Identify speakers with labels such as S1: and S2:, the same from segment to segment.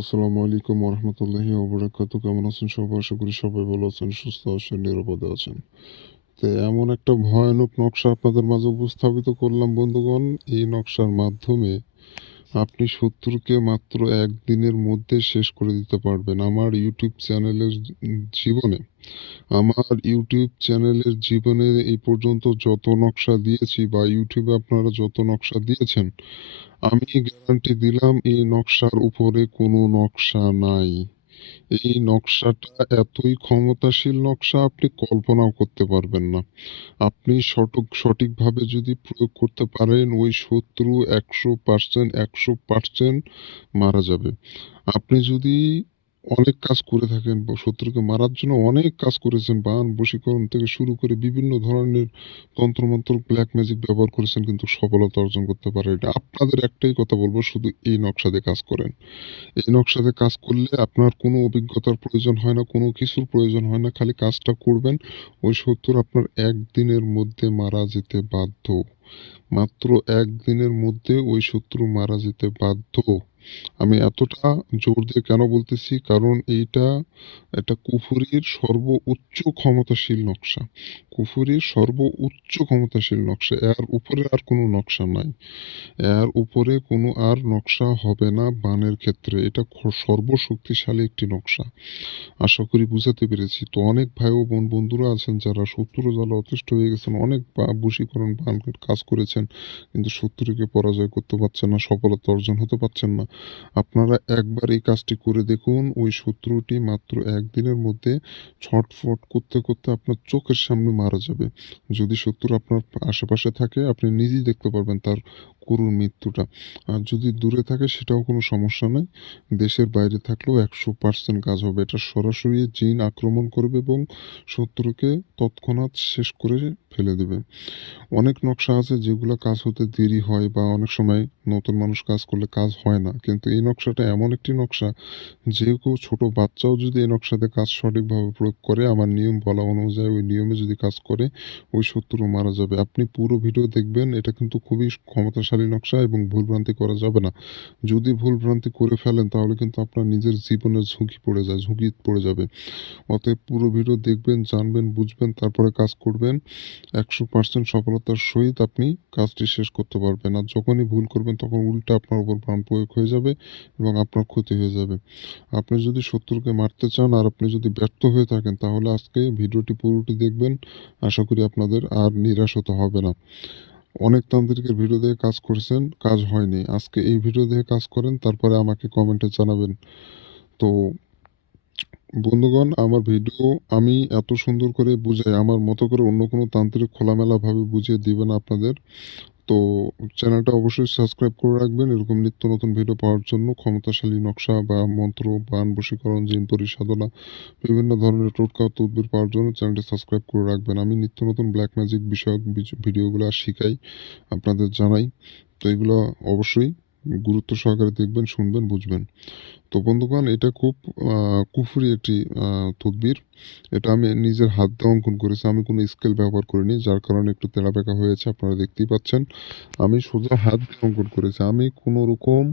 S1: আসসালামু আলাইকুম রহমতুল্লাহি ওবরাকাতু। কেমন আছেন সবাই? আশা করি সবাই ভালো আছেন, সুস্থ আছেন, নিরাপদে আছেন। তো এমন একটা ভয়ানক নকশা আপনাদের মাঝে উপস্থাপিত করলাম, বন্ধুগণ। এই নকশার মাধ্যমে আপনি শত্রুকে মাত্র একদিনের মধ্যে শেষ করে দিতে পারবেন। আমার ইউটিউব চ্যানেলের জীবনে, আমার ইউটিউব চ্যানেলের জীবনে এই পর্যন্ত যত নকশা দিয়েছি বা ইউটিউবে আপনারা যত নকশা দিয়েছেন আমি গ্যারান্টি দিলাম, এই নকশার উপরে কোনো নকশা নাই। এই নকশাটা এতই ক্ষমতাশীল নকশা, আপনি কল্পনাও করতে পারবেন না। আপনি সঠিক, সঠিকভাবে যদি প্রয়োগ করতে পারেন, ওই শত্রু একশো পার্সেন্ট একশো পার্সেন্ট মারা যাবে। আপনি যদি অনেক কাজ করে থাকেন শত্রুকে মারার জন্য অনেক কাজ করেছেন। বান, বশীকরণ থেকে শুরু করে বিভিন্ন ধরনের তন্ত্রমন্ত্র ব্ল্যাক ম্যাজিক ব্যবহার করেছেন, কিন্তু সফলতা অর্জন করতে পারে এটা। আপনাদের একটাই কথা বলব, শুধু এই নকশা দিয়ে কাজ করেন। এই নকশাতে কাজ করলে আপনার কোনো অভিজ্ঞতার প্রয়োজন হয় না, কোনো কিছুর প্রয়োজন হয় না, খালি কাজটা করবেন। ওই শত্রু আপনার একদিনের মধ্যে মারা যেতে বাধ্য। মাত্র একদিনের মধ্যে ওই শত্রু মারা যেতে বাধ্য। আমি এতটা জোর দিয়ে কেন বলতেছি? কারণ এইটা একটা কুফুরির সর্ব উচ্চ ক্ষমতাশীল নকশা। কুফুরির সর্ব উচ্চ ক্ষমতাশীল নকশা। এর উপরে আর কোনো নকশা নাই। এর উপরে কোনো আর নকশা হবে না বানের ক্ষেত্রে। এটা সর্বশক্তিশালী একটি নকশা। আশা করি বুঝাতে পেরেছি। তো অনেক ভাই ও বোন বন্ধুরা আছেন যারা শত্রু জ্বালা অতিষ্ঠ হয়ে গেছেন। অনেক বা- বশীকরণ বানের কাজ করেছেন। কিন্তু শত্রুকে পরাজয় করতে পারছেন না, সফলতা অর্জন হতে পারছেন না। আপনারা একবার এই কাজটি করে দেখুন। ওই শত্রুটি মাত্র একদিনের মধ্যে ছটফট করতে করতে আপনার চোখের সামনে মারা যাবে। যদি শত্রু আপনার আশেপাশে থাকে, আপনি নিজেই দেখতে পারবেন তার করুণ মৃত্যুটা। আর যদি দূরে থাকে সেটাও কোনো সমস্যা নেই। দেশের বাইরে থাকলেও একশো পার্সেন্ট কাজ হবে। এটা সরাসরি জিন আক্রমণ করবে এবং শত্রুকে তৎক্ষণাৎ শেষ করে ফেলে দেবে। অনেক নকশা আছে যেগুলো কাজ হতে দেরি হয় বা অনেক সময় নতুন মানুষ কাজ করলে কাজ হয় না। কিন্তু এই নকশাটা এমন একটি নকশা, যে কেউ ছোটো বাচ্চাও যদি এই নকশাতে কাজ সঠিকভাবে প্রয়োগ করে, আমার নিয়ম বলা অনুযায়ী ওই নিয়মে যদি কাজ করে, ওই শত্রু মারা যাবে। আপনি পুরো ভিডিও দেখবেন, এটা কিন্তু খুবই ক্ষমতাশালী নকশা এবং ভুলভ্রান্তি করা যাবে না। যদি ভুলভ্রান্তি করে ফেলেন, তাহলে কিন্তু আপনার নিজের জীবনের ঝুঁকি পড়ে যায়, ঝুঁকি পড়ে যাবে। অতএব পুরো ভিডিও দেখবেন, জানবেন, বুঝবেন, তারপরে কাজ করবেন। একশো পার্সেন্ট সফলতার সহিত আপনি কাজটি শেষ করতে পারবেন। আর যখনই ভুল করবেন, তখন উল্টা আপনার উপর প্রাণ প্রয়োগ হয়ে যাবে এবং আপনার ক্ষতি হয়ে যাবে। আপনি যদি শত্রুকে মারতে চান আর আপনি যদি ব্যর্থ হয়ে থাকেন, তাহলে আজকে ভিডিওটি পুরোটি দেখবেন। আশা করি আপনাদের আর নিরাশ হতে হবে না। অনেক তান্ত্রিকের ভিডিও দিয়ে কাজ করছেন, কাজ হয়নি। আজকে এই ভিডিও দিয়ে কাজ করেন, তারপরে আমাকে কমেন্টে জানাবেন। তো, বন্ধুগণ, আমার ভিডিও আমি এত সুন্দর করে বুঝাই, আমার মতো করে অন্য কোনো তান্ত্রিক খোলামেলাভাবে বুঝিয়ে দিবেন আপনাদের। তো চ্যানেলটা অবশ্যই সাবস্ক্রাইব করে রাখবেন। এরকম নিত্য নতুন ভিডিও পাওয়ার জন্য ক্ষমতাশালী নকশা বা মন্ত্র, বান, বশীকরণ, জিন পরিসাধনা বিভিন্ন ধরনের টোটকা তদবির পাওয়ার জন্য চ্যানেলটি সাবস্ক্রাইব করে রাখবেন। আমি নিত্য নতুন ব্ল্যাক ম্যাজিক বিষয়ক ভিডিওগুলো শিখাই, আপনাদের জানাই। তো এগুলো অবশ্যই গুরুত্ব সহকারে দেখবেন, শুনবেন, বুঝবেন। তো বন্ধুগণ, এটা খুব কুফুরি একটি তদবির। এটা আমি নিজের হাত দিয়ে অঙ্কন করেছি। আমি কোনো স্কেল ব্যবহার করিনি, যার কারণে একটু তেলাবেকা হয়েছে, আপনারা দেখতেই পাচ্ছেন। আমি সোজা হাত দিয়ে অঙ্কন করেছি। আমি কোনো রকম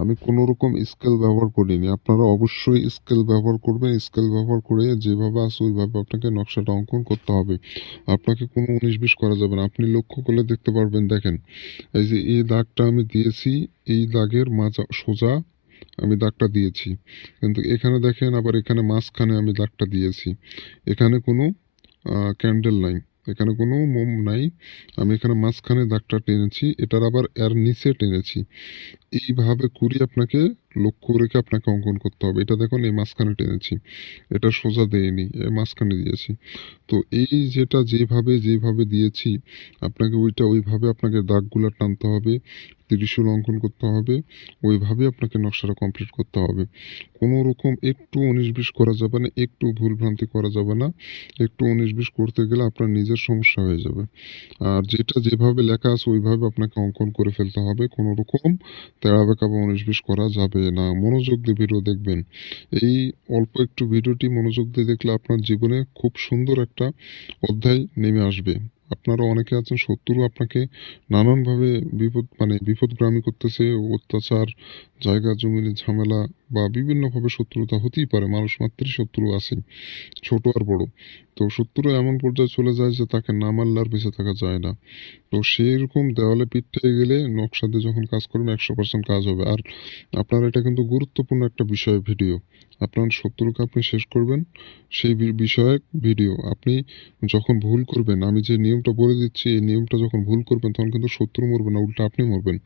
S1: আমি কোনো রকম স্কেল ব্যবহার করিনি। আপনারা অবশ্যই স্কেল ব্যবহার করবেন। স্কেল ব্যবহার করে যেভাবে আছে, ওইভাবে আপনাকে নকশাটা অঙ্কন করতে হবে। আপনাকে কোনো উনিশ বিশ করা যাবে না। আপনি লক্ষ্য করলে দেখতে পারবেন, দেখেন। এই যে, এই দাগটা আমি দিয়েছি, এই দাগের মাঝা, সোজা আমি দাগটা দিয়েছি। কিন্তু এখানে দেখেন, আবার এখানে মাঝখানে আমি দাগটা দিয়েছি। এখানে কোনো ক্যান্ডেল নাই। এখানে কোনো মোম নাই। আমি এখানে মাঝখানে দাগটা টেনেছি। এটার আবার এর নিচে টেনেছি। এইভাবে করি আপনাকে লক্ষ্য রেখে আপনাকে অঙ্কন করতে হবে। এটা দেখুন, এই মাঝখানে টেনেছি। এটা সোজা দেয়নি এই মাঝখানে দিয়েছি। তো এই যেটা যেভাবে যেভাবে দিয়েছি, আপনাকে ওইটা ওইভাবে আপনাকে দাগগুলো টানতে হবে, ত্রিশূল অঙ্কন করতে হবে, ওইভাবে আপনাকে নকশাটা কমপ্লিট করতে হবে। কোনো রকম একটু উনিশ বিশ করা যাবে না, একটু ভুলভ্রান্তি করা যাবে না, একটু উনিশ বিশ করতে গেলে আপনার নিজের সমস্যা হয়ে যাবে। আর যেটা যেভাবে লেখা আছে, ওইভাবে আপনাকে অঙ্কন করে ফেলতে হবে। কোনো রকম তেড়া বেঁকা উনিশ বিশ করা যাবে না। মনোযোগ দিয়ে ভিডিও দেখবেন। এই অল্প একটু ভিডিওটি মনোযোগ দিয়ে দেখলে আপনার জীবনে খুব সুন্দর একটা অধ্যায় নেমে আসবে। আপনারা অনেকে আছেন শত্রু আপনাকে নানানভাবে বিপদ মানে বিপদগ্রামী করতেছে, অত্যাচার, জায়গা জমির ঝামেলা বা বিভিন্নভাবে শত্রুতা হতেই পারে, মানুষ মাত্রই শত্রু আছে ছোট আর বড়। তো শত্রু এমন পর্যায়ে চলে যায় যে তাকে না মারলে আর বেঁচে থাকা যায় না। তো সেই রকম দেওয়ালে পিঠ গেলে নকশাতে যখন কাজ করবেন একশো পার্সেন্ট কাজ হবে। আর আপনার এটা কিন্তু গুরুত্বপূর্ণ একটা বিষয়, ভিডিও। আপনার শত্রুকে আপনি শেষ করবেন, সেই বি- বিষয়ক ভিডিও। আপনি যখন ভুল করবেন, আমি যে নিয়মটা বলে দিচ্ছি, এই নিয়মটা যখন ভুল করবেন তখন কিন্তু শত্রু মরবে না, উল্টা আপনি মরবেন।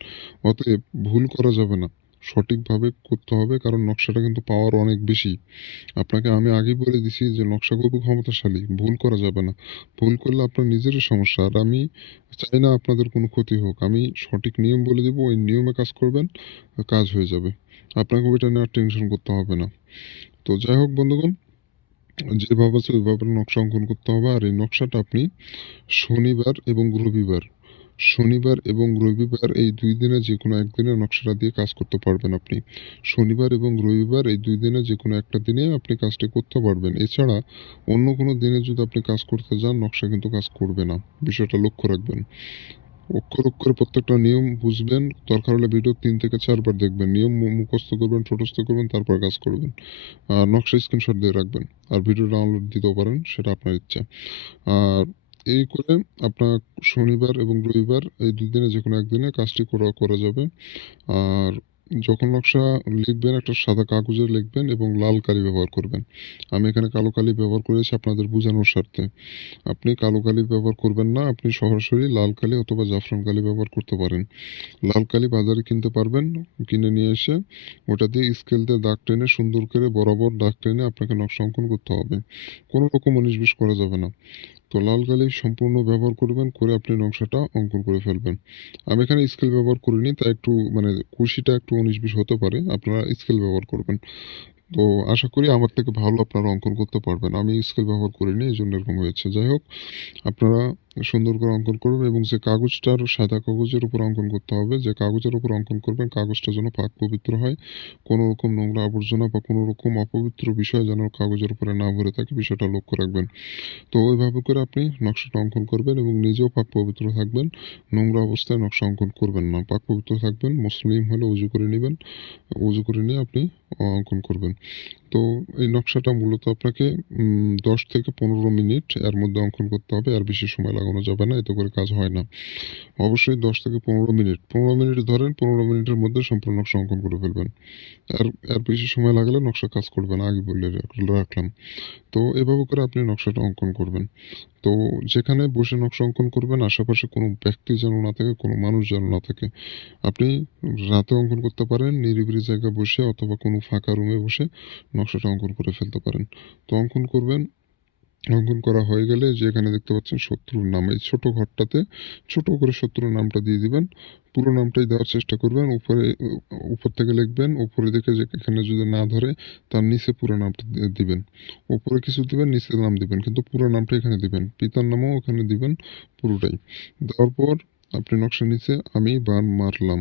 S1: অতএব ভুল করা যাবে না, সঠিকভাবে করতে হবে কারণ নকশাটা কিন্তু পাওয়ার অনেক বেশি। আপনাকে আমি আগেই বলে দিছি যে নকশা খুবই ক্ষমতাশালী, ভুল করা যাবে না। ভুল করলে আপনার নিজেরই সমস্যা আর আমি চাই না আপনাদের কোনো ক্ষতি হোক। আমি সঠিক নিয়ম বলে দেবো, ওই নিয়মে কাজ করবেন, কাজ হয়ে যাবে। আপনাকে ওইটা নেওয়ার টেনশন করতে হবে না। তো যাই হোক বন্ধুগণ যেভাবে আছে ওইভাবে নকশা অঙ্কন করতে হবে। আর এই নকশাটা আপনি শনিবার এবং রবিবার, শনিবার এবং রবিবার এই দুই দিনে যে কোনো একদিনে নকশাটা দিয়ে কাজ করতে পারবেন আপনি। শনিবার এবং রবিবার এই দুই দিনে যে কোনো একটা দিনে আপনি কাজটি করতে পারবেন। এছাড়া অন্য কোনো দিনে যদি আপনি কাজ করতে যান, নকশা কিন্তু কাজ করবে না। বিষয়টা লক্ষ্য রাখবেন। অক্ষর অক্ষর প্রত্যেকটা নিয়ম বুঝবেন দরকার হলে ভিডিও তিন থেকে চারবার দেখবেন। নিয়ম মুখস্থ করবেন ঠোটস্থ করবেন, তারপর কাজ করবেন। আর নকশা স্ক্রিনশট দিয়ে রাখবেন। আর ভিডিও ডাউনলোড দিতেও পারেন, সেটা আপনার ইচ্ছা। আর এই করে আপনার শনিবার এবং রবিবার এই দুদিনে যে কোনো একদিনে কাজটি করা করা যাবে। আর যখন নকশা লিখবেন, একটা সাদা কাগজে লিখবেন এবং লাল কালি ব্যবহার করবেন। আমি এখানে কালো কালি ব্যবহার করেছি আপনাদের বোঝানোর স্বার্থে। আপনি কালো কালি ব্যবহার করবেন না, আপনি সরাসরি লাল কালি অথবা জাফরান কালি ব্যবহার করতে পারেন। লাল কালি বাজারে কিনতে পারবেন, কিনে নিয়ে এসে ওটা দিয়ে স্কেল দিয়ে দাগ টেনে সুন্দর করে বরাবর দাগ টেনে আপনাকে নকশা অঙ্কন করতে হবে। কোনো রকম উনিশ করা যাবে না। তো লাল কালি সম্পূর্ণ ব্যবহার করবেন, করে আপনি নকশাটা অঙ্কন করে ফেলবেন। আমি এখানে স্কেল ব্যবহার করিনি, তাই একটু মানে কুশিটা একটু উনিশ বিশ হতে পারে, আপনারা স্কেল ব্যবহার করবেন। তো আশা করি আমার থেকে ভালো আপনারা অঙ্কন করতে পারবেন। আমি স্কেল ব্যবহার করিনি, এই জন্য এরকম হয়েছে। যাই হোক, আপনারা সুন্দর করে অঙ্কন করবেন এবং যে কাগজটার সাদা কাগজের উপর অঙ্কন করতে হবে, যে কাগজের উপর অঙ্কন করবেন কাগজটা যেন পাক পবিত্র হয়, কোনো রকম নোংরা আবর্জনা বা কোনো রকম অপবিত্র বিষয় যেন কাগজের উপরে না ভরে থাকে, বিষয়টা লক্ষ্য রাখবেন। তো ওইভাবে করে আপনি নকশাটা অঙ্কন করবেন এবং নিজেও পাক পবিত্র থাকবেন, নোংরা অবস্থায় নকশা অঙ্কন করবেন না পাক পবিত্র থাকবেন, মুসলিম হলে উজু করে নেবেন, উজু করে নিয়ে আপনি অঙ্কন করবেন। তো এই নকশাটা মূলত আপনাকে দশ থেকে পনেরো মিনিট এর মধ্যে অঙ্কন করতে হবে, আর বেশি সময় লাগানো যাবে না, এতে করে কাজ হয় না। অবশ্যই দশ থেকে পনেরো মিনিট পনেরো মিনিট ধরেন, পনেরো মিনিটের মধ্যে সম্পূর্ণ নকশা অঙ্কন করে ফেলবেন। আর আর বেশি সময় লাগালে নকশা কাজ করবে না আগে বলে রাখলাম। তো এভাবে করে আপনি নকশাটা অঙ্কন করবেন। তো যেখানে বসে নকশা অঙ্কন করবেন, আশেপাশে কোনো ব্যক্তি যেন না থাকে, কোনো মানুষ যেন না থাকে, আপনি রাতে অঙ্কন করতে পারেন, নিরিবিলি জায়গায় বসে অথবা কোনো ফাঁকা রুমে বসে নকশাটা অঙ্কন করে ফেলতে পারেন। তো অঙ্কন করবেন অঙ্কন করা হয়ে গেলে যে এখানে দেখতে পাচ্ছেন শত্রুর নাম, এই ছোট ঘরটাতে ছোট করে শত্রুর নামটা দিয়ে দিবেন। পুরো নামটাই দেওয়ার চেষ্টা করবেন। উপরে, উপর থেকে লিখবেন, উপরে দেখে যে এখানে যদি না ধরে তার নিচে পুরো নামটা দিবেন। উপরে কিছু দিবেন, নিচে নাম দিবেন, কিন্তু পুরো নামটা এখানে দিবেন। পিতার নামও ওখানে দিবেন পুরোটাই। দেওয়ার পর আপনি নকশা নিচে আমি বান মারলাম,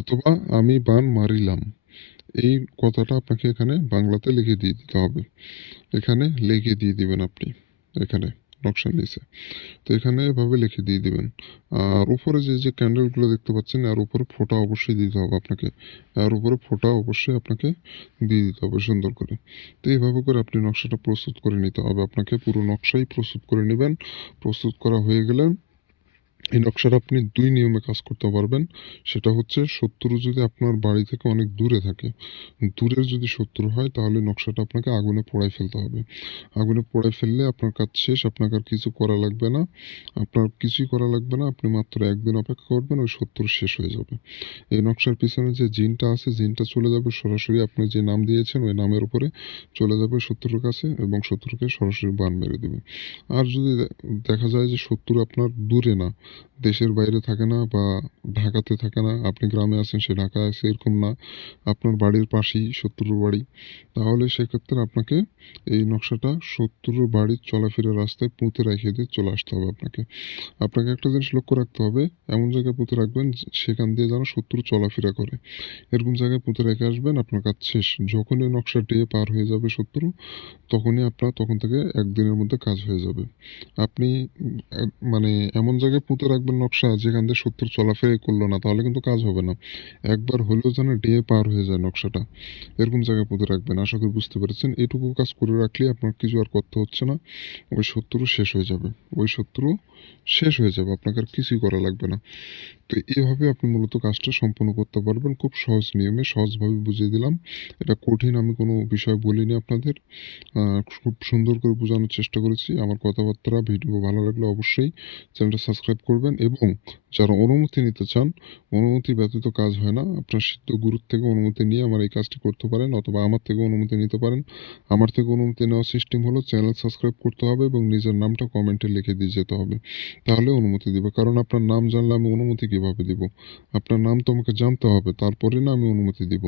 S1: অথবা আমি বান মারিলাম। এই কথাটা আপনাকে এখানে বাংলাতে লিখে দিয়ে দিতে হবে। এখানে লিখে দিয়ে দিবেন আপনি। এখানে নকশার নিচে। তো এখানে এভাবে লিখে দিয়ে দিবেন। আর উপরে যে যে ক্যান্ডেলগুলো দেখতে পাচ্ছেন আর উপরে ফোঁটা অবশ্যই দিতে হবে আপনাকে। আর উপরে ফোঁটা অবশ্যই আপনাকে দিয়ে দিতে হবে সুন্দর করে। তো এইভাবে করে আপনি নকশাটা প্রস্তুত করে নিতে হবে। আপনাকে পুরো নকশাই প্রস্তুত করে নেবেন। প্রস্তুত করা হয়ে গেলে এই নকশাটা আপনি দুই নিয়মে কাজ করতে পারবেন। সেটা হচ্ছে শত্রু যদি আপনার বাড়ি থেকে অনেক দূরে থাকে, দূরের যদি শত্রু হয় তাহলে নকশাটা আপনাকে আগুনে পোড়াই ফেলতে হবে। আগুনে পোড়াই ফেললে আপনার কাজ শেষ, আপনাকে আর কিছু করা লাগবে না। আপনার কিছুই করা লাগবে না, আপনি মাত্র একদিন অপেক্ষা করবেন, ওই শত্রু শেষ হয়ে যাবে। এই নকশার পিছনে যে জিনটা আছে, জিনটা চলে যাবে সরাসরি আপনি যে নাম দিয়েছেন, ওই নামের উপরে চলে যাবে শত্রুর কাছে এবং শত্রুকে সরাসরি বান মেরে দেবে। আর যদি দেখা যায় যে শত্রু আপনার দূরে না দেশের বাইরে থাকে না বা ঢাকাতে থাকে না, আপনি গ্রামে আছেন সে ঢাকায় আছে, এরকম না। আপনার বাড়ির পাশেই শত্রুর বাড়ি। তাহলে সেক্ষেত্রে আপনাকে এই নকশাটা শত্রুর বাড়ির চলাফেরার রাস্তায় পুঁতে রেখে দিয়ে চলে আসতে হবে আপনাকে। আপনাকে একটা জিনিস লক্ষ্য রাখতে হবে, এমন জায়গায় পুঁতে রাখবেন সেখান দিয়ে যেন শত্রু চলাফেরা করে। এরকম জায়গায় পুঁতে রেখে আসবেন, আপনার কাজ শেষ। যখনই নকশা দিয়ে পার হয়ে যাবে শত্রু তখনই আপনার, তখন থেকে একদিনের মধ্যে কাজ হয়ে যাবে। আপনি মানে এমন জায়গায় পুঁতে রাখবেন নকশা, যেখান দিয়ে সত্তর চলাফেরাই করল না, তাহলে কিন্তু কাজ হবে না। একবার হলেও যেন ডে পার হয়ে যায় নকশাটা। এরকম জায়গায় পুঁতে রাখবেন। আশা করি বুঝতে পেরেছেন। এটুকু কাজ করে রাখলে আপনার কিছু আর করতে হচ্ছে না। ওই শত্রু শেষ হয়ে যাবে। ওই শত্রু শেষ হয়ে যাবে, আপনাকে আর কিছুই করা লাগবে না। তো এইভাবে আপনি মূলত কাজটা সম্পূর্ণ করতে পারবেন। খুব সহজ নিয়মে, সহজভাবে বুঝিয়ে দিলাম। এটা কঠিন, আমি কোনো বিষয় বলিনি আপনাদের। খুব সুন্দর করে বোঝানোর চেষ্টা করেছি। আমার কথাবার্তা, ভিডিও ভালো লাগলে অবশ্যই চ্যানেলটা সাবস্ক্রাইব করবেন এবং যারা অনুমতি নিতে চান, অনুমতি ব্যতীত কাজ হয় না। আপনার সিদ্ধ গুরুর থেকে অনুমতি নিয়ে আমার এই কাজটি করতে পারেন অথবা আমার থেকে অনুমতি নিতে পারেন। আমার থেকে অনুমতি নেওয়ার সিস্টেম হলো চ্যানেল সাবস্ক্রাইব করতে হবে এবং নিজের নামটা কমেন্টে লিখে দিয়ে যেতে হবে। তাহলে অনুমতি দিবে। কারণ আপনার নাম জানলে আমি অনুমতি কীভাবে দিব? আপনার নাম তো আমাকে জানতে হবে, তারপরে না আমি অনুমতি দিব।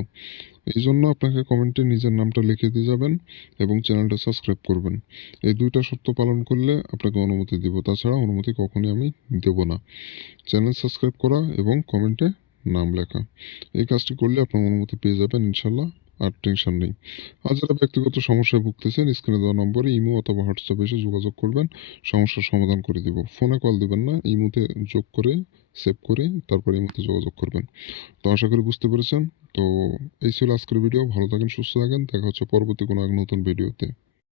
S1: এই জন্য আপনাকে কমেন্টে নিজের নামটা লিখে দিয়ে যাবেন এবং চ্যানেলটা সাবস্ক্রাইব করবেন। এই দুইটা শর্ত পালন করলে আপনাকে অনুমতি দিব। তাছাড়া অনুমতি কখনই আমি দেব না। চ্যানেল সাবস্ক্রাইব করা এবং কমেন্টে নাম লেখা। এই কাজটি করলে আপনার অনুমতি পেয়ে যাবেন ইনশাল্লাহ। আর টেনশন নেই। আর যারা ব্যক্তিগত সমস্যায় ভুগতেছেন স্ক্রিনে দেওয়া নম্বরে ইমো অথবা হোয়াটসঅ্যাপে এসে যোগাযোগ করবেন। সমস্যার সমাধান করে দিব। ফোনে কল দেবেন না, ইমোতে যোগ করে সেভ করে তারপরে ইমোতে যোগাযোগ করবেন। তো আশা করি বুঝতে পেরেছেন। তো এই ছিল আজকের ভিডিও ভালো থাকেন, সুস্থ থাকেন। দেখা হচ্ছে পরবর্তী কোনো এক নতুন ভিডিওতে